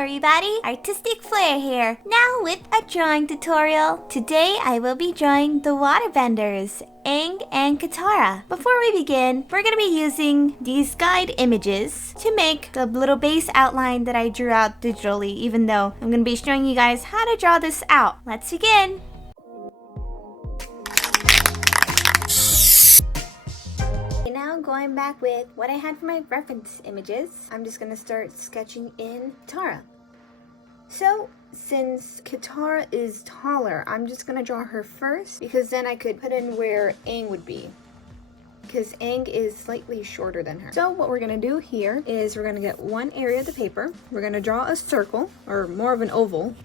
everybody, Artistic Flair here, now with a drawing tutorial. Today I will be drawing the waterbenders, Aang and Katara. Before we begin, we're going to be using these guide images to make the little base outline that I drew out digitally, even though I'm going to be showing you guys how to draw this out. Let's begin! Okay, now going back with what I had for my reference images, I'm just going to start sketching in Katara. So, since Katara is taller, I'm just going to draw her first, because then I could put in where Aang would be, because Aang is slightly shorter than her. So what we're going to do here is we're going to get one area of the paper, we're going to draw a circle, or more of an oval.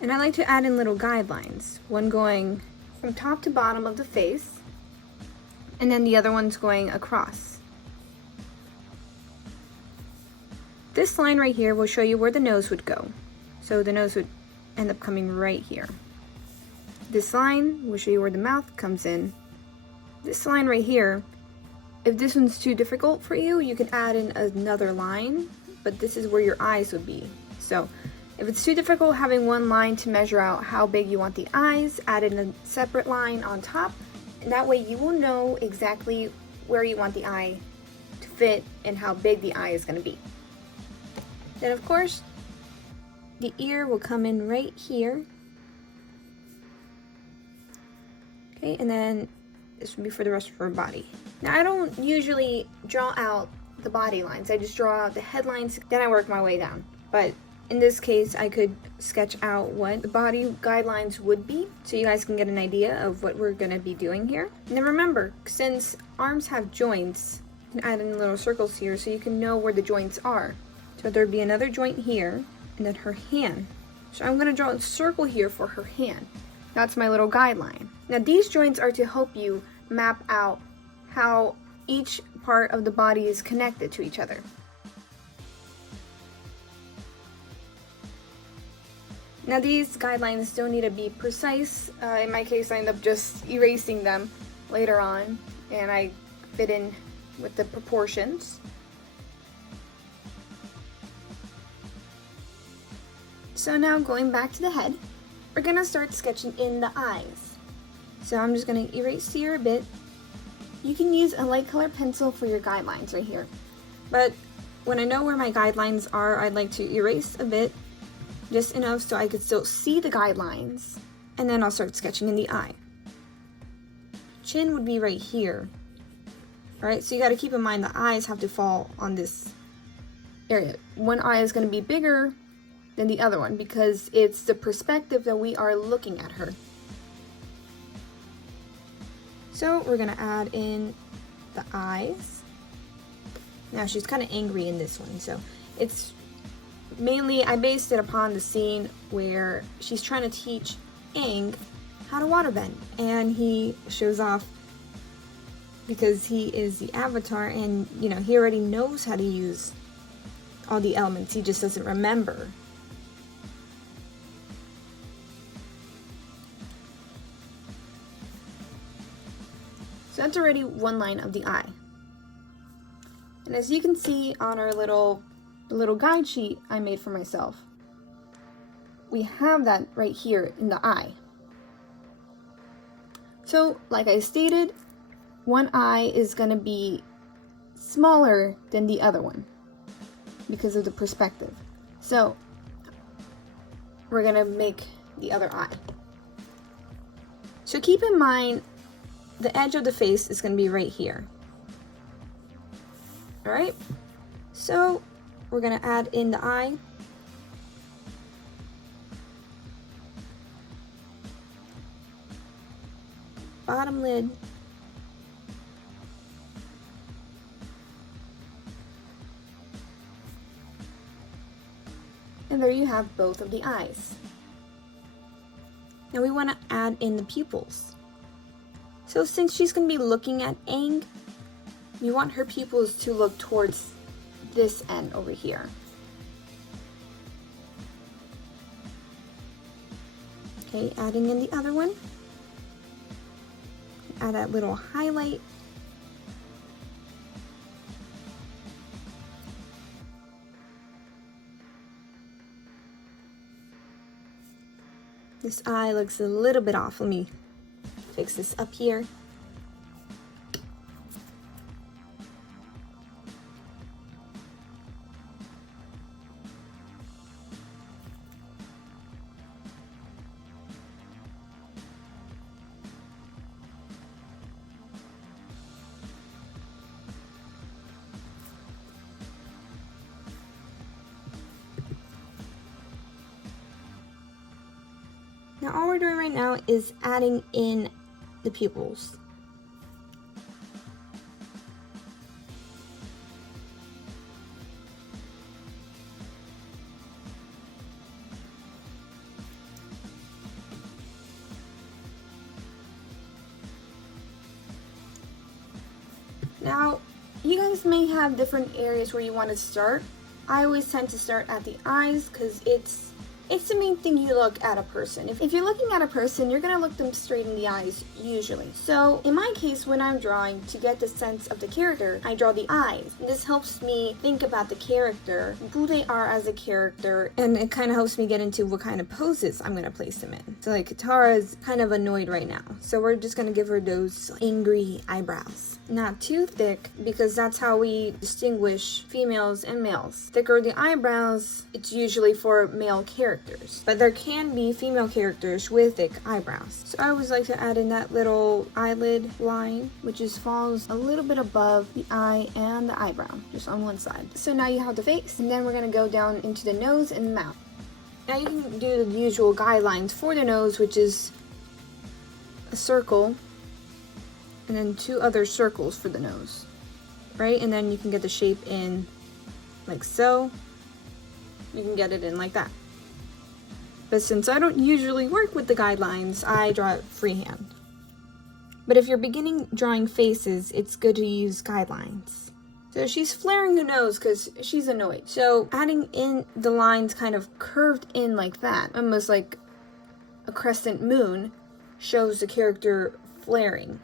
And I like to add in little guidelines, one going from top to bottom of the face, and then the other one's going across. This line right here will show you where the nose would go. So the nose would end up coming right here. This line will show you where the mouth comes in. This line right here, if this one's too difficult for you, you can add in another line, but this is where your eyes would be. So if it's too difficult having one line to measure out how big you want the eyes, add in a separate line on top, and that way you will know exactly where you want the eye to fit and how big the eye is going to be. Then of course, the ear will come in right here. Okay, and then this will be for the rest of her body. Now I don't usually draw out the body lines, I just draw out the headlines, then I work my way down. But in this case, I could sketch out what the body guidelines would be, so you guys can get an idea of what we're going to be doing here. And then remember, since arms have joints, you can add in little circles here so you can know where the joints are. So there'd be another joint here, and then her hand. So I'm going to draw a circle here for her hand. That's my little guideline. Now these joints are to help you map out how each part of the body is connected to each other. Now these guidelines don't need to be precise. In my case, I end up just erasing them later on, and I fit in with the proportions. So now going back to the head, we're gonna start sketching in the eyes. So I'm just gonna erase here a bit. You can use a light color pencil for your guidelines right here. But when I know where my guidelines are, I'd like to erase a bit, just enough so I could still see the guidelines, and then I'll start sketching in the eye. Chin would be right here. Alright, so you gotta keep in mind the eyes have to fall on this area. One eye is gonna be bigger than the other one because it's the perspective that we are looking at her. So we're gonna add in the eyes. Now she's kind of angry in this one, so it's mainly, I based it upon the scene where she's trying to teach Aang how to waterbend, and he shows off because he is the Avatar, and you know, he already knows how to use all the elements, he just doesn't remember. So that's already one line of the eye. And as you can see on our little guide sheet I made for myself, we have that right here in the eye. So like I stated, one eye is going to be smaller than the other one because of the perspective. So we're going to make the other eye. So keep in mind the edge of the face is going to be right here. Alright, so we're going to add in the eye. Bottom lid. And there you have both of the eyes. Now we want to add in the pupils. So since she's going to be looking at Aang, you want her pupils to look towards this end over here. Okay, adding in the other one. Add that little highlight This eye looks a little bit off. Let me fix this up here. Now all we're doing right now is adding in the pupils. Now, you guys may have different areas where you want to start. I always tend to start at the eyes because it's the main thing you look at a person. If you're looking at a person, you're gonna look them straight in the eyes usually. So in my case, when I'm drawing, to get the sense of the character, I draw the eyes. This helps me think about the character, who they are as a character, and it kind of helps me get into what kind of poses I'm gonna place them in. So like Katara is kind of annoyed right now, so we're just gonna give her those angry eyebrows. Not too thick, because that's how we distinguish females and males. Thicker the eyebrows, it's usually for male characters. But there can be female characters with thick eyebrows. So I always like to add in that little eyelid line, which just falls a little bit above the eye and the eyebrow, just on one side. So now you have the face, and then we're gonna go down into the nose and the mouth. Now you can do the usual guidelines for the nose, which is a circle, and then 2 other circles for the nose, right? And then you can get the shape in like so. You can get it in like that. But since I don't usually work with the guidelines, I draw it freehand. But if you're beginning drawing faces, it's good to use guidelines. So she's flaring her nose because she's annoyed. So adding in the lines kind of curved in like that, almost like a crescent moon, shows the character flaring.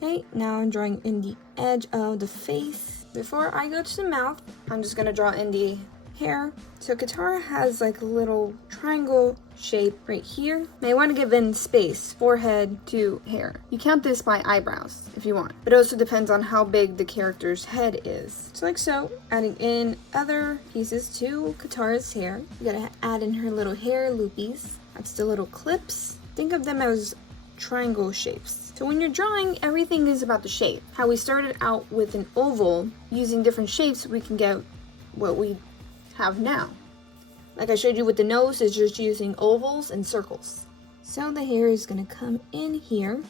Okay, now I'm drawing in the edge of the face. Before I go to the mouth, I'm just gonna draw in the hair. So Katara has like a little triangle shape right here. Now you want to give in space, forehead to hair. You count this by eyebrows if you want, but it also depends on how big the character's head is. So like so, adding in other pieces to Katara's hair. You gotta add in her little hair loopies. That's the little clips. Think of them as triangle shapes. So when you're drawing, everything is about the shape. How we started out with an oval, using different shapes, we can get what we have now. Like I showed you with the nose, is just using ovals and circles. So the hair is gonna come in here.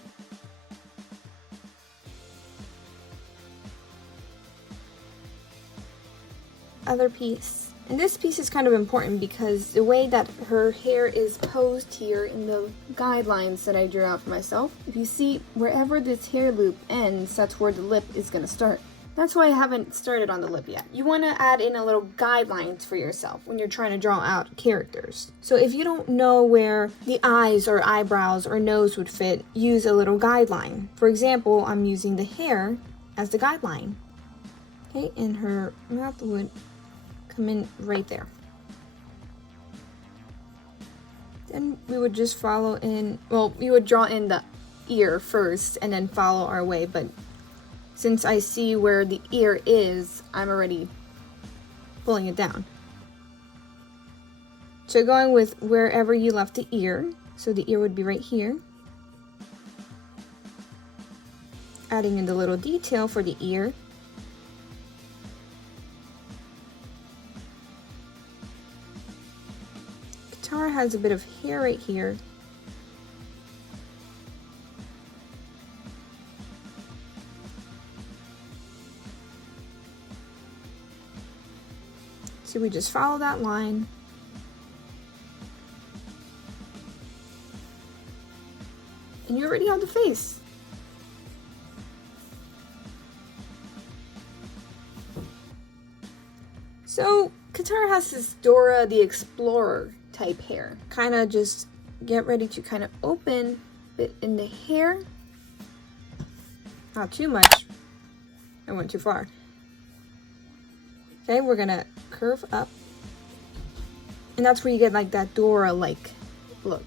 Other piece. And this piece is kind of important because the way that her hair is posed here in the guidelines that I drew out for myself, if you see wherever this hair loop ends, that's where the lip is gonna start. That's why I haven't started on the lip yet. You want to add in a little guidelines for yourself when you're trying to draw out characters. So if you don't know where the eyes or eyebrows or nose would fit, use a little guideline. For example, I'm using the hair as the guideline. Okay, and her mouth would come in right there. Then we would just follow in, well, we would draw in the ear first and then follow our way, but since I see where the ear is, I'm already pulling it down. So going with wherever you left the ear, so the ear would be right here. Adding in the little detail for the ear. Katara has a bit of hair right here. So we just follow that line. And you already have the face. So Katara has this Dora the Explorer type hair. Kind of just get ready to kind of open it in the hair. Not too much. I went too far. Okay, we're gonna curve up. And that's where you get like that Dora-like look.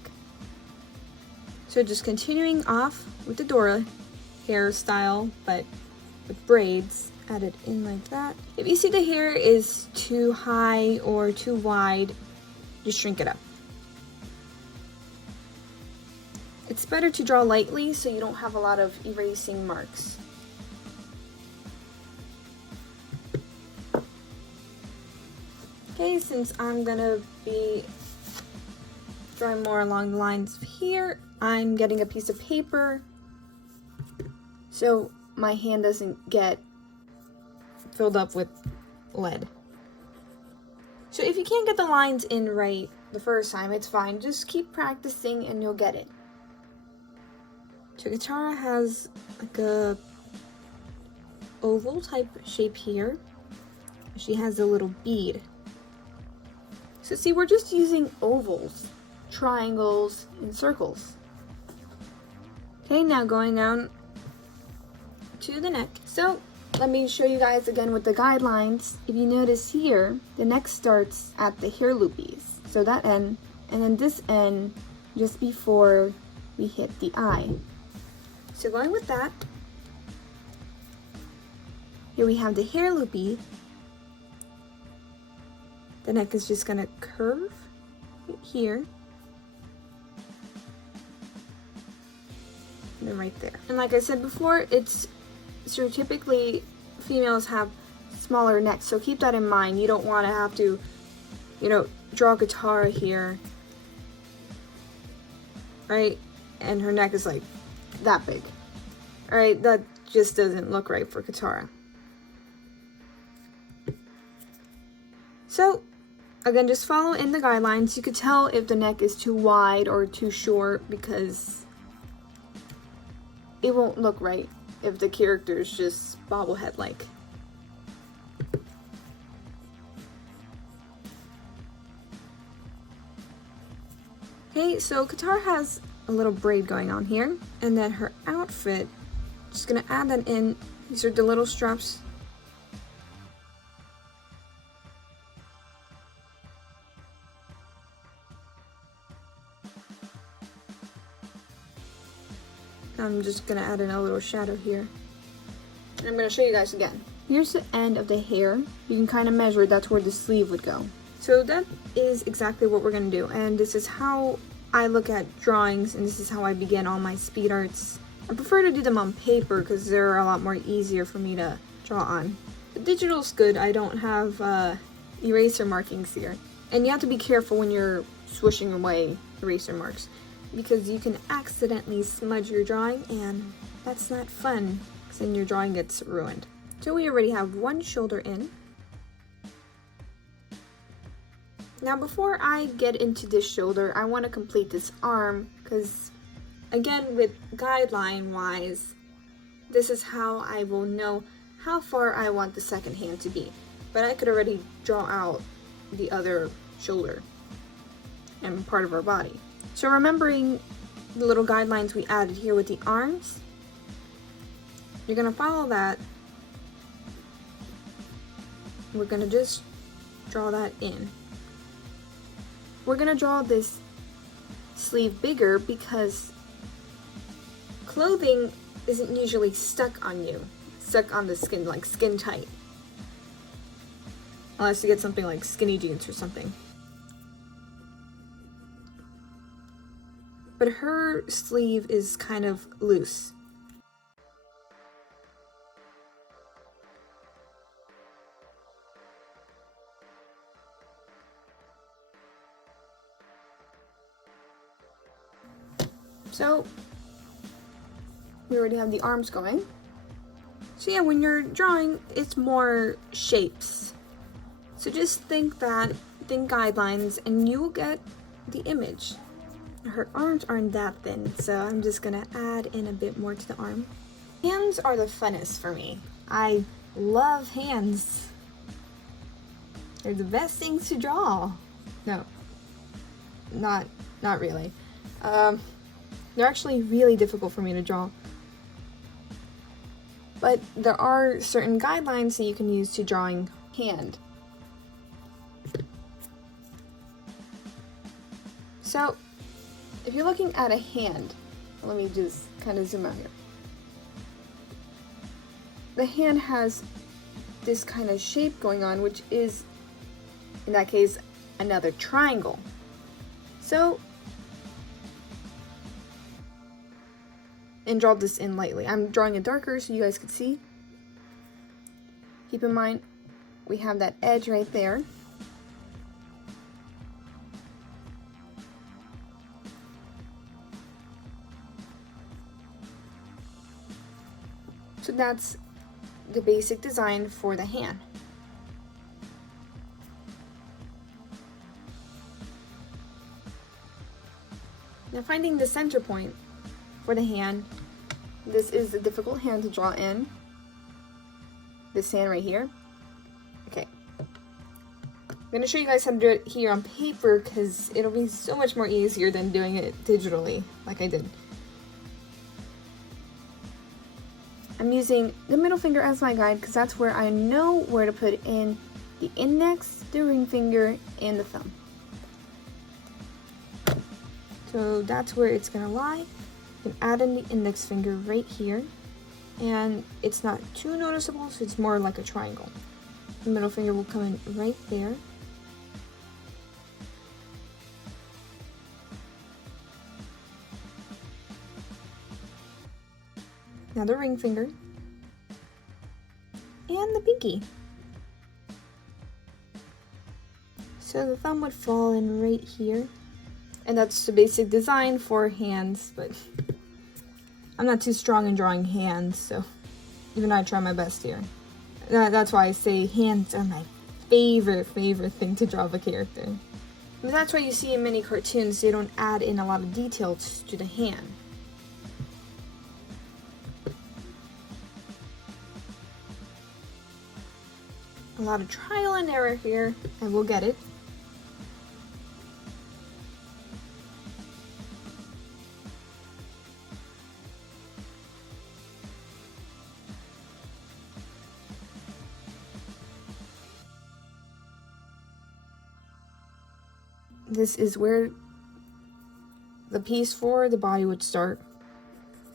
So just continuing off with the Dora hairstyle, but with braids added in like that. If you see the hair is too high or too wide, just shrink it up. It's better to draw lightly so you don't have a lot of erasing marks. Okay, since I'm gonna be drawing more along the lines of here, I'm getting a piece of paper so my hand doesn't get filled up with lead. So if you can't get the lines in right the first time, it's fine. Just keep practicing and you'll get it. So Katara has like a oval type shape here. She has a little bead. So see, we're just using ovals, triangles, and circles. Okay, now going down to the neck. So let me show you guys again with the guidelines. If you notice here, the neck starts at the hair loopies. So that end, and then this end just before we hit the eye. So going with that, here we have the hair loopy. The neck is just gonna curve here. And then right there. And like I said before, so typically females have smaller necks, so keep that in mind. You don't want to have to, draw Katara here, right? And her neck is like that big. Alright, that just doesn't look right for Katara. So, again, just follow in the guidelines. You could tell if the neck is too wide or too short because it won't look right if the character is just bobblehead-like. Okay, so Katara has a little braid going on here, and then her outfit, just gonna add that in. These are the little straps. I'm just gonna add in a little shadow here. And I'm gonna show you guys again. Here's the end of the hair. You can kind of measure it. That's where the sleeve would go. So that is exactly what we're gonna do. And this is how I look at drawings, and this is how I begin all my speed arts. I prefer to do them on paper because they're a lot more easier for me to draw on. The digital's good. I don't have eraser markings here. And you have to be careful when you're swishing away eraser marks, because you can accidentally smudge your drawing, and that's not fun because then your drawing gets ruined. So we already have one shoulder in. Now before I get into this shoulder, I want to complete this arm because, again, with guideline wise, this is how I will know how far I want the second hand to be. But I could already draw out the other shoulder and part of our body. So remembering the little guidelines we added here with the arms, you're going to follow that. We're going to just draw that in. We're going to draw this sleeve bigger because clothing isn't usually stuck on you, stuck on the skin, like skin tight. Unless you get something like skinny jeans or something. But her sleeve is kind of loose. So, we already have the arms going. So yeah, when you're drawing, it's more shapes. So just think guidelines, and you will get the image. Her arms aren't that thin, so I'm just gonna add in a bit more to the arm. Hands are the funnest for me. I love hands. They're the best things to draw. No, not really. They're actually really difficult for me to draw. But there are certain guidelines that you can use to drawing hand. So, if you're looking at a hand, let me just kind of zoom out here. The hand has this kind of shape going on, which is, in that case, another triangle. So, and draw this in lightly. I'm drawing it darker so you guys can see. Keep in mind, we have that edge right there. So that's the basic design for the hand. Now finding the center point for the hand, this is a difficult hand to draw in. This hand right here. Okay. I'm going to show you guys how to do it here on paper because it'll be so much more easier than doing it digitally like I did. I'm using the middle finger as my guide because that's where I know where to put in the index, the ring finger, and the thumb. So that's where it's going to lie. You can add in the index finger right here. And it's not too noticeable, so it's more like a triangle. The middle finger will come in right there. Now the ring finger. And the pinky. So the thumb would fall in right here. And that's the basic design for hands, but I'm not too strong in drawing hands, so even though I try my best here. That's why I say hands are my favorite thing to draw of a character. But that's why you see in many cartoons, they don't add in a lot of details to the hand. A lot of trial and error here, and we'll get it. This is where the piece for the body would start.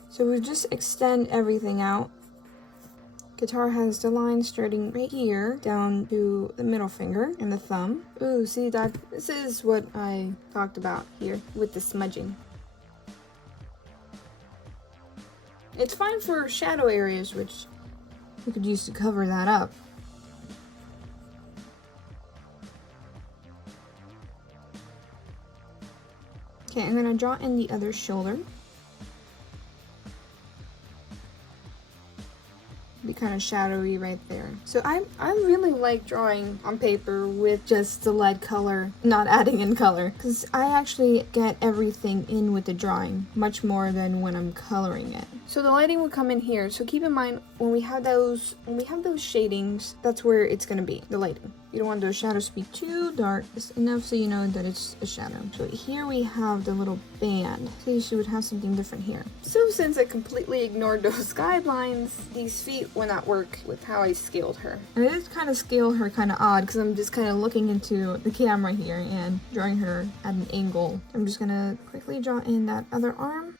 So we just extend everything out. Katara has the line starting right here down to the middle finger and the thumb. Ooh, see that? This is what I talked about here with the smudging. It's fine for shadow areas, which we could use to cover that up. Okay, I'm gonna draw in the other shoulder. Be kind of shadowy right there. So I really like drawing on paper with just the lead color, not adding in color, because I actually get everything in with the drawing much more than when I'm coloring it. So the lighting will come in here. So keep in mind when we have those shadings, that's where it's gonna be, the lighting. You don't want those shadows to be too dark, just enough so you know that it's a shadow. So here we have the little band. So she would have something different here. So since I completely ignored those guidelines, these feet will not work with how I scaled her. And I did kind of scale her kind of odd because I'm just kind of looking into the camera here and drawing her at an angle. I'm just gonna quickly draw in that other arm.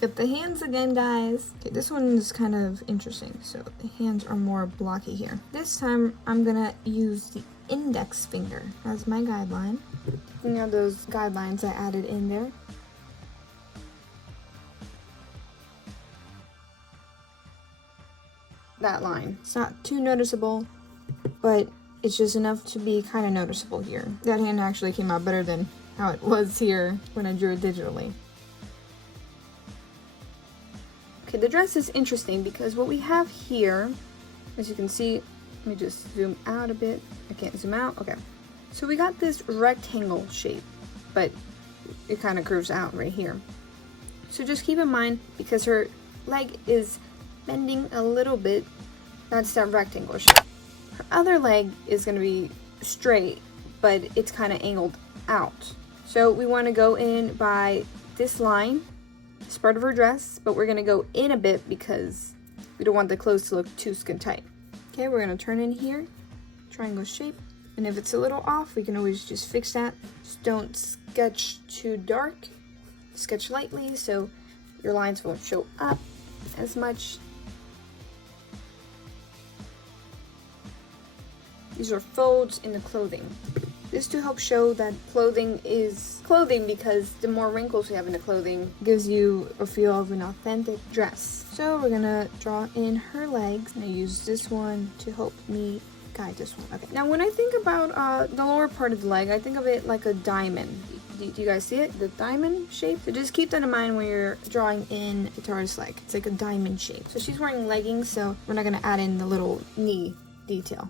Got the hands again, guys. Okay, this one is kind of interesting. So the hands are more blocky here. This time I'm gonna use the index finger as my guideline. Taking out those guidelines I added in there. That line. It's not too noticeable, but it's just enough to be kind of noticeable here. That hand actually came out better than how it was here when I drew it digitally. Okay, the dress is interesting because what we have here, as you can see, let me just zoom out a bit. I can't zoom out. Okay. So we got this rectangle shape, but it kind of curves out right here. So just keep in mind, because her leg is bending a little bit, that's that rectangle shape. Her other leg is going to be straight, but it's kind of angled out. So we want to go in by this line It's part of her dress, but we're gonna go in a bit because we don't want the clothes to look too skin tight. Okay, we're gonna turn in here, triangle shape, and if it's a little off, we can always just fix that. Just don't sketch too dark, sketch lightly so your lines won't show up as much. These are folds in the clothing. This to help show that clothing is clothing, because the more wrinkles we have in the clothing gives you a feel of an authentic dress. So we're gonna draw in her legs, and I use this one to help me guide this one. Okay. Now when I think about the lower part of the leg, I think of it like a diamond. Do you guys see it? The diamond shape? So just keep that in mind when you're drawing in Katara's leg. It's like a diamond shape. So she's wearing leggings, so we're not gonna add in the little knee detail.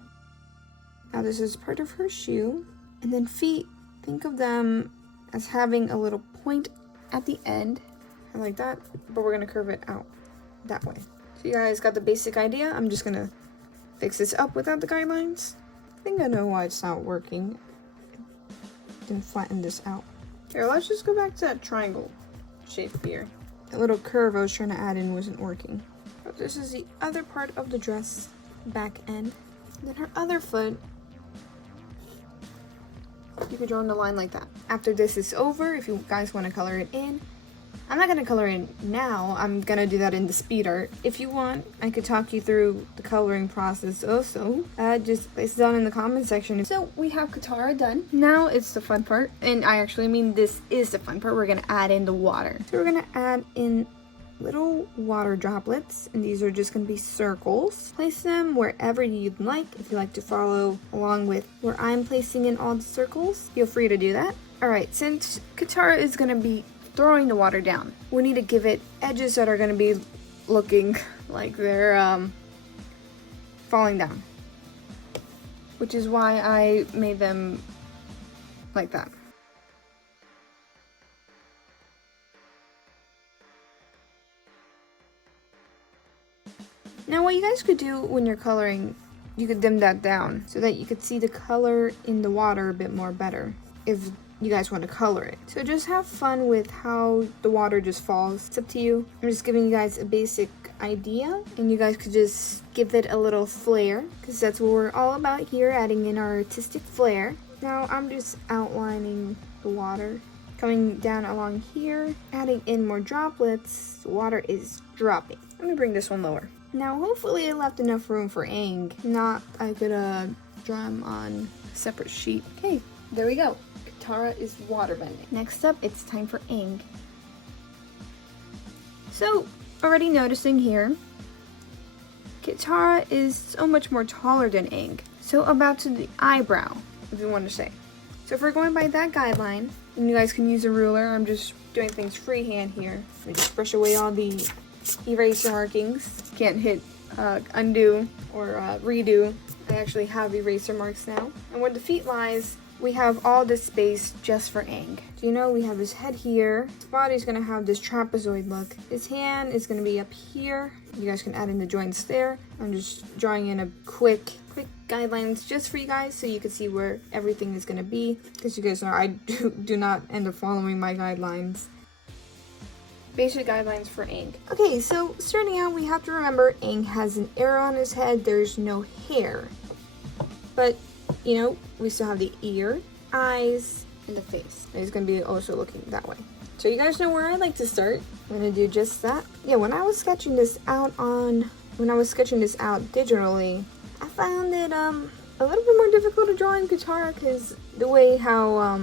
Now this is part of her shoe. And then feet, think of them as having a little point at the end, like that, but we're gonna curve it out that way. So you guys got the basic idea. I'm just gonna fix this up without the guidelines. I think I know why it's not working. Didn't flatten this out. Here, let's just go back to that triangle shape here. The little curve I was trying to add in wasn't working. But this is the other part of the dress, back end. And then her other foot, you could draw in the line like that. After this is over, if you guys want to color it in, I'm not going to color in now. I'm going to do that in the speed art. If you want, I could talk you through the coloring process also. Just place it down in the comment section. So we have Katara done. Now it's the fun part. And I actually mean this is the fun part. We're going to add in the water. So we're going to add in little water droplets, and these are just going to be circles. Place them wherever you'd like. If you like to follow along with where I'm placing in all the circles, feel free to do that. Alright, since Katara is going to be throwing the water down, we need to give it edges that are going to be looking like they're falling down, which is why I made them like that. Now what you guys could do when you're coloring, you could dim that down so that you could see the color in the water a bit more better if you guys want to color it. So just have fun with how the water just falls. It's up to you. I'm just giving you guys a basic idea, and you guys could just give it a little flair, because that's what we're all about here, adding in our artistic flair. Now I'm just outlining the water, coming down along here, adding in more droplets. The water is dropping. Let me bring this one lower. Now hopefully I left enough room for Aang. If not, I could draw him on a separate sheet. Okay, there we go. Katara is waterbending. Next up, it's time for Aang. So, already noticing here, Katara is so much more taller than Aang. So about to the eyebrow, if you want to say. So if we're going by that guideline, and you guys can use a ruler, I'm just doing things freehand here. I just brush away all the eraser markings. Can't hit undo or redo. I actually have eraser marks now. And where the feet lies, we have all this space just for Aang. So you know we have his head here. His body's gonna have this trapezoid look. His hand is gonna be up here. You guys can add in the joints there. I'm just drawing in a quick guidelines just for you guys so you can see where everything is gonna be. Because you guys know I do not end up following my guidelines. Basic guidelines for Aang. Okay, so starting out, we have to remember Aang has an arrow on his head. There's no hair. But, you know, we still have the ear, eyes, and the face. And he's going to be also looking that way. So you guys know where I like to start. I'm going to do just that. Yeah, when I was sketching this out digitally, I found it a little bit more difficult to draw in Katara because the way how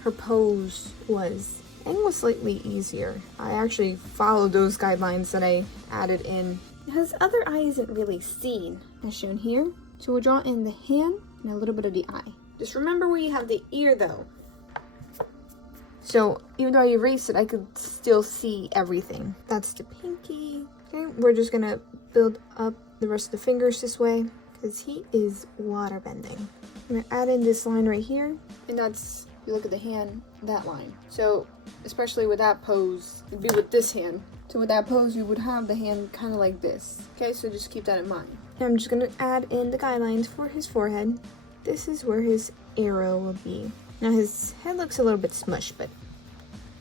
her pose was. Aang was slightly easier. I actually followed those guidelines that I added in. His other eye isn't really seen, as shown here. So we'll draw in the hand and a little bit of the eye. Just remember where you have the ear though. So even though I erased it, I could still see everything. That's the pinky. Okay, we're just gonna build up the rest of the fingers this way because he is waterbending. I'm gonna add in this line right here, and that's, you look at the hand, that line. So especially with that pose, it'd be with this hand. So with that pose, you would have the hand kind of like this. Okay, so just keep that in mind. And I'm just gonna add in the guidelines for his forehead. This is where his arrow will be. Now his head looks a little bit smushed, but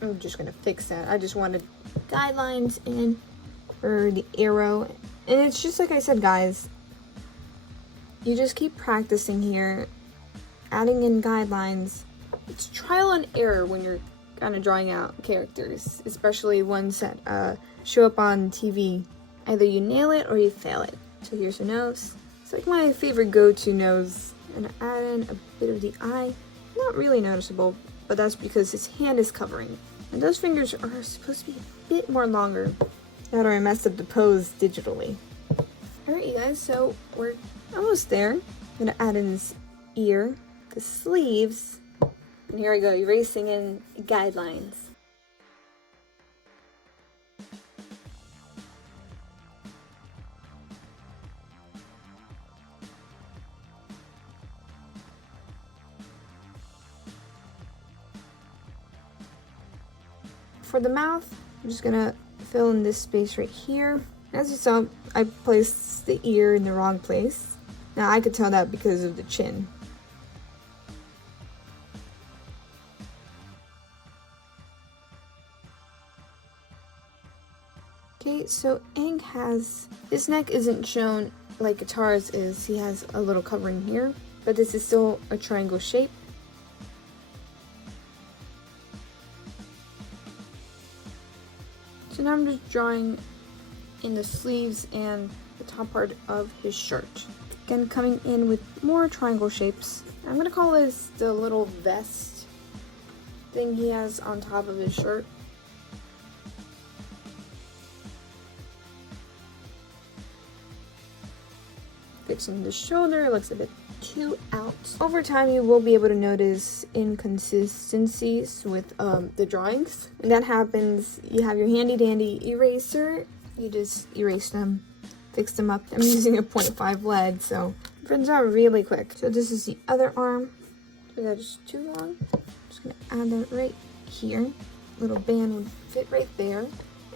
I'm just gonna fix that. I just wanted guidelines in for the arrow. And it's just like I said, guys, you just keep practicing here, adding in guidelines. It's trial and error when you're kind of drawing out characters, especially ones that show up on TV. Either you nail it or you fail it. So here's your nose. It's like my favorite go-to nose. And I add in a bit of the eye. Not really noticeable, but that's because his hand is covering. And those fingers are supposed to be a bit more longer. Now that I messed up the pose digitally. Alright, you guys, so we're almost there. I'm gonna add in this ear, the sleeves, and here I go, erasing in guidelines. For the mouth, I'm just gonna fill in this space right here. As you saw, I placed the ear in the wrong place. Now I could tell that because of the chin. Okay, so Aang has, his neck isn't shown like Katara's is. He has a little covering here, but this is still a triangle shape. So now I'm just drawing in the sleeves and the top part of his shirt. Again, coming in with more triangle shapes. I'm gonna call this the little vest thing he has on top of his shirt. Fixing the shoulder, looks a bit too out. Over time, you will be able to notice inconsistencies with the drawings. And that happens, you have your handy dandy eraser, you just erase them, fix them up. I'm using a 0.5 lead, so it runs out really quick. So this is the other arm. Is that just too long? I'm just gonna add that right here. Little band would fit right there.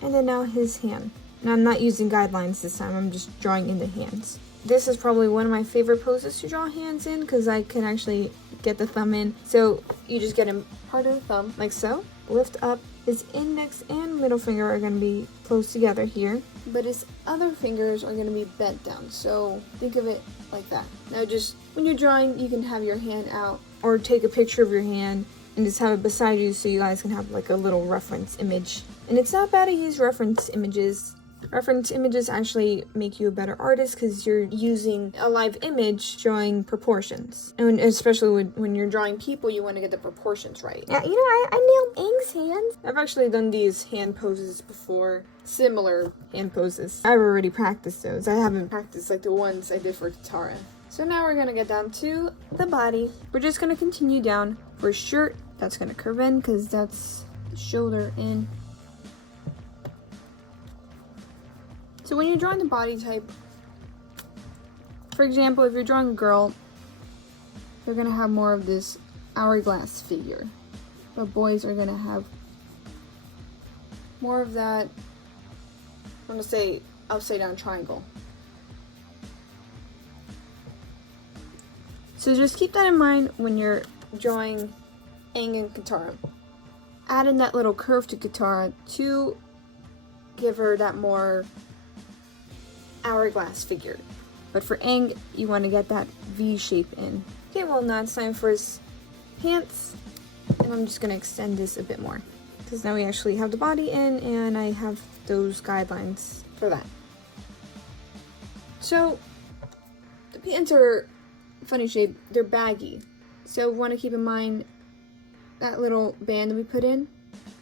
And then now his hand. Now I'm not using guidelines this time, I'm just drawing in the hands. This is probably one of my favorite poses to draw hands in because I can actually get the thumb in. So you just get him part of the thumb, like so. Lift up. His index and middle finger are going to be close together here. But his other fingers are going to be bent down. So think of it like that. Now just when you're drawing, you can have your hand out or take a picture of your hand and just have it beside you so you guys can have like a little reference image. And it's not bad to use reference images. Reference images actually make you a better artist because you're using a live image showing proportions. And especially when you're drawing people, you want to get the proportions right. Yeah, you know, I nailed Aang's hands. I've actually done these hand poses before. Similar hand poses. I've already practiced those. I haven't practiced like the ones I did for Katara. So now we're going to get down to the body. We're just going to continue down for shirt. That's going to curve in because that's the shoulder in. So when you're drawing the body type, for example, if you're drawing a girl, they're going to have more of this hourglass figure. But boys are going to have more of that, I'm going to say upside down triangle. So just keep that in mind when you're drawing Aang and Katara. Add in that little curve to Katara to give her that more hourglass figure. But for Aang, you want to get that V shape in. Okay, well now it's time for his pants. And I'm just going to extend this a bit more. Because now we actually have the body in and I have those guidelines for that. So, the pants are funny shape. They're baggy. So we want to keep in mind that little band that we put in.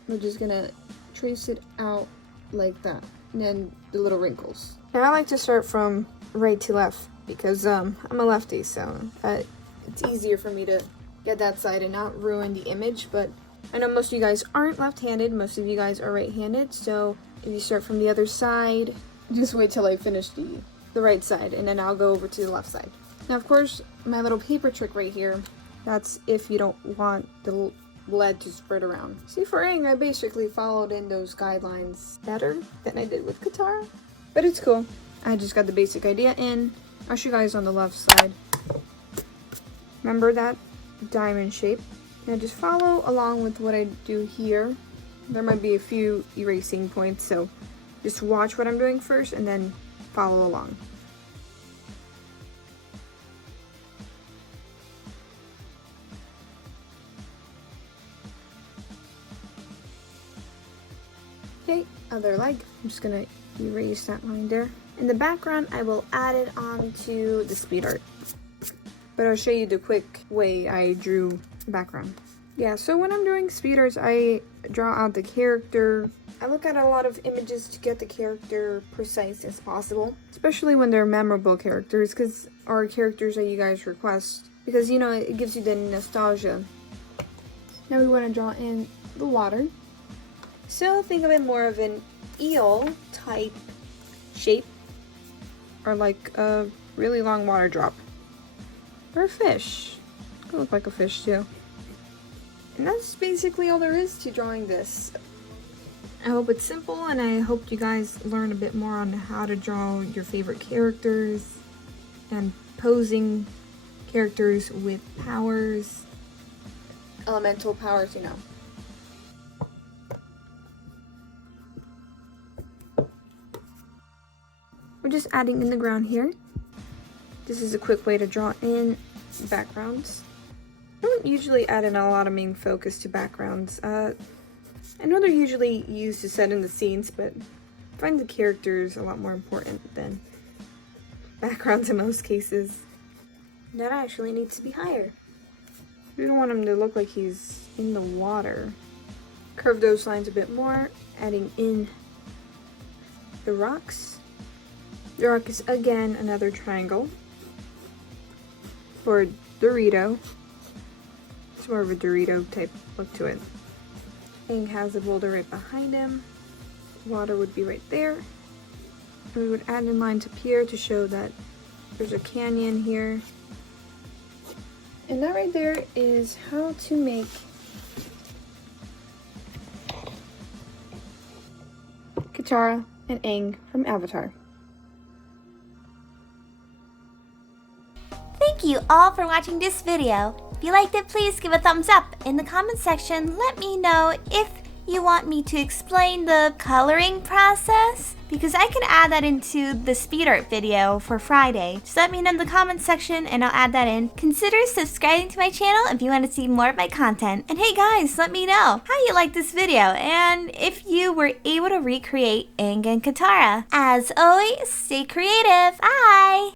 We're just going to trace it out like that. And then the little wrinkles. Now I like to start from right to left because I'm a lefty, so it's easier for me to get that side and not ruin the image. But I know most of you guys aren't left-handed, most of you guys are right-handed, so if you start from the other side, just wait till I finish the right side and then I'll go over to the left side. Now of course, my little paper trick right here, that's if you don't want the lead to spread around. See, for Aang, I basically followed in those guidelines better than I did with Katara. But it's cool. I just got the basic idea in. I'll show you guys on the left side. Remember that diamond shape? Now just follow along with what I do here. There might be a few erasing points, so just watch what I'm doing first and then follow along. Okay, other leg. I'm just gonna erase that line there. In the background, I will add it onto the speed art. But I'll show you the quick way I drew the background. Yeah, so when I'm doing speed arts, I draw out the character. I look at a lot of images to get the character precise as possible, especially when they're memorable characters, or characters that you guys request, because you know, it gives you the nostalgia. Now we want to draw in the water. So think of it more of an eel type shape, or like a really long water drop, or a fish. It could look like a fish too. And that's basically all there is to drawing this. I hope it's simple, and I hope you guys learn a bit more on how to draw your favorite characters and posing characters with powers, elemental powers, you know. We're just adding in the ground here. This is a quick way to draw in backgrounds. I don't usually add in a lot of main focus to backgrounds. I know they're usually used to set in the scenes, but I find the characters a lot more important than backgrounds in most cases. That actually needs to be higher. We don't want him to look like he's in the water. Curve those lines a bit more, adding in the rocks. The rock is again another triangle for Dorito. It's more of a Dorito type look to it. Aang has a boulder right behind him. Water would be right there. And we would add in lines up here to show that there's a canyon here. And that right there is how to make Katara and Aang from Avatar. Thank you all for watching this video. If you liked it, please give a thumbs up. In the comment section, let me know if you want me to explain the coloring process, because I can add that into the speed art video for Friday. Just let me know in the comment section and I'll add that in. Consider subscribing to my channel if you want to see more of my content. And hey guys, let me know how you liked this video and if you were able to recreate Aang and Katara. As always, stay creative. Bye!